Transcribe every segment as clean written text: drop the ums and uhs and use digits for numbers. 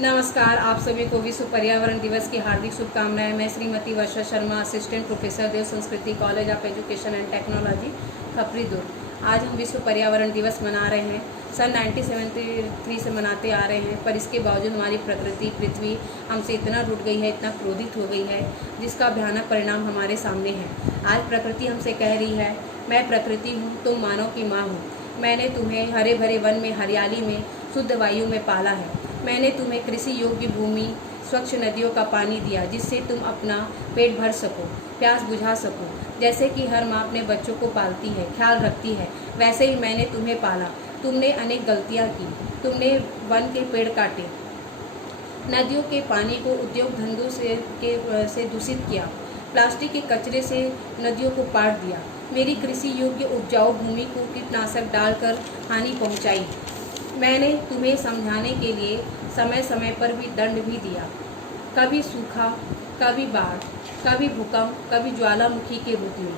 नमस्कार, आप सभी को विश्व पर्यावरण दिवस की हार्दिक शुभकामनाएं। मैं Shrimati Varsha Sharma, assistant professor, Dev Sanskriti college of education and technology, Khapri Durg. आज हम विश्व पर्यावरण दिवस मना रहे हैं। सन 1973 से मनाते आ रहे हैं, पर इसके बावजूद हमारी प्रकृति पृथ्वी हमसे इतना रूठ गई है, इतना क्रोधित हो गई है, जिसका भयानक परिणाम हमारे सामने है। आज प्रकृति हमसे कह रही है, मैं प्रकृति हूँ, तुम मानव की माँ हो। मैंने तुम्हें हरे भरे वन में, हरियाली में, शुद्ध वायु में पाला है। मैंने तुम्हें कृषि योग्य भूमि, स्वच्छ नदियों का पानी दिया, जिससे तुम अपना पेट भर सको, प्यास बुझा सको। जैसे कि हर माँ अपने बच्चों को पालती है, ख्याल रखती है, वैसे ही मैंने तुम्हें पाला। तुमने अनेक गलतियाँ की। तुमने वन के पेड़ काटे, नदियों के पानी को उद्योग धंधों से दूषित किया, प्लास्टिक के कचरे से नदियों को पाट दिया, मेरी कृषि योग्य उपजाऊ भूमि को कीटनाशक डालकर हानि पहुंचाई। मैंने तुम्हें समझाने के लिए समय समय पर भी दंड भी दिया, कभी सूखा, कभी बाढ़, कभी भूकंप, कभी ज्वालामुखी के रूप में,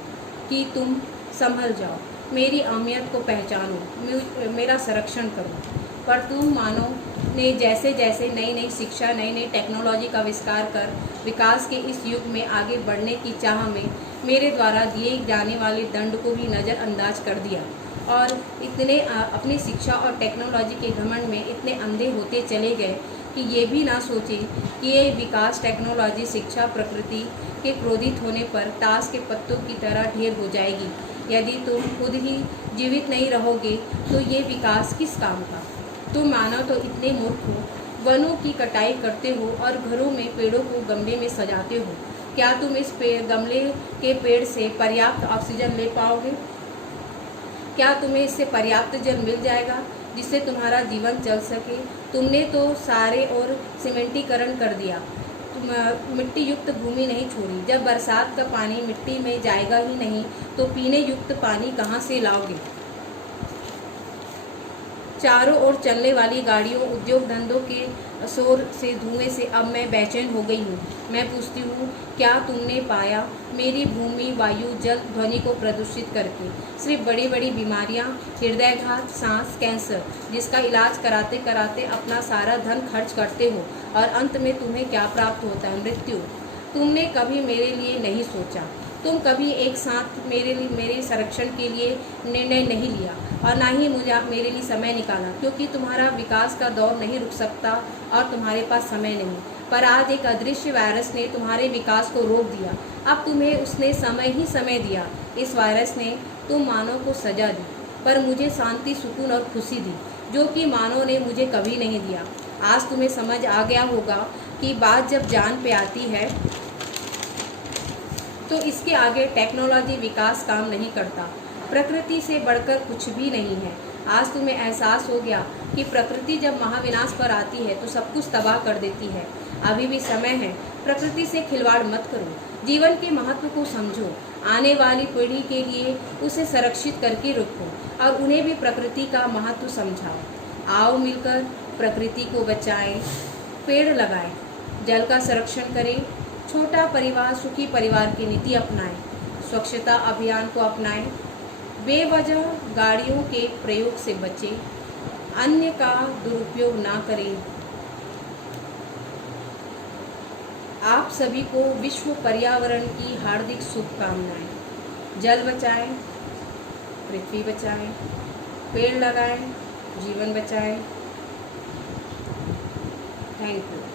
कि तुम संभल जाओ, मेरी अहमियत को पहचानो, मेरा संरक्षण करो। पर तुम मानव ने जैसे जैसे नई नई शिक्षा, नई नई टेक्नोलॉजी का आविष्कार कर विकास के इस युग में आगे बढ़ने की चाह में मेरे द्वारा दिए जाने वाले दंड को भी नज़रअंदाज कर दिया, और इतने अपनी शिक्षा और टेक्नोलॉजी के घमंड में इतने अंधे होते चले गए कि ये भी ना सोचें कि ये विकास, टेक्नोलॉजी, शिक्षा प्रकृति के क्रोधित होने पर ताश के पत्तों की तरह ढेर हो जाएगी। यदि तुम खुद ही जीवित नहीं रहोगे तो ये विकास किस काम का। तुम मानव तो इतने मूर्ख हो, वनों की कटाई करते हो और घरों में पेड़ों को गमले में सजाते हो। क्या तुम इस गमले के पेड़ से पर्याप्त ऑक्सीजन ले पाओगे? क्या तुम्हें इससे पर्याप्त जल मिल जाएगा जिससे तुम्हारा जीवन चल सके? तुमने तो सारे और सीमेंटीकरण कर दिया, तुम मिट्टी युक्त भूमि नहीं छोड़ी। जब बरसात का पानी मिट्टी में जाएगा ही नहीं तो पीने युक्त पानी कहाँ से लाओगे? चारों ओर चलने वाली गाड़ियों, उद्योग धंधों के शोर से, धुएं से अब मैं बेचैन हो गई हूँ। मैं पूछती हूँ, क्या तुमने पाया मेरी भूमि, वायु, जल, ध्वनि को प्रदूषित करके सिर्फ बड़ी बड़ी बीमारियाँ, हृदयघात, सांस, कैंसर, जिसका इलाज कराते कराते अपना सारा धन खर्च करते हो, और अंत में तुम्हें क्या प्राप्त होता है? मृत्यु। तुमने कभी मेरे लिए नहीं सोचा, तुम कभी एक साथ मेरे संरक्षण के लिए निर्णय नहीं लिया, और ना ही मेरे लिए समय निकाला, क्योंकि तुम्हारा विकास का दौर नहीं रुक सकता और तुम्हारे पास समय नहीं। पर आज एक अदृश्य वायरस ने तुम्हारे विकास को रोक दिया। अब तुम्हें उसने समय ही समय दिया। इस वायरस ने तुम मानव को सजा दी, पर मुझे शांति, सुकून और खुशी दी, जो कि मानव ने मुझे कभी नहीं दिया। आज तुम्हें समझ आ गया होगा कि बात जब जान पे आती है तो इसके आगे टेक्नोलॉजी, विकास काम नहीं करता। प्रकृति से बढ़कर कुछ भी नहीं है। आज तुम्हें एहसास हो गया कि प्रकृति जब महाविनाश पर आती है तो सब कुछ तबाह कर देती है। अभी भी समय है, प्रकृति से खिलवाड़ मत करो, जीवन के महत्व को समझो, आने वाली पीढ़ी के लिए उसे संरक्षित करके रखो और उन्हें भी प्रकृति का महत्व समझाओ। आओ मिलकर प्रकृति को बचाएं, पेड़ लगाएं, जल का संरक्षण करें, छोटा परिवार, सुखी परिवार की नीति अपनाएं, स्वच्छता अभियान को अपनाएं, बेवजह गाड़ियों के प्रयोग से बचें, अन्य का दुरुपयोग ना करें। आप सभी को विश्व पर्यावरण की हार्दिक शुभकामनाएं। जल बचाएं, पृथ्वी बचाएं, पेड़ लगाएं, जीवन बचाएं। Thank you.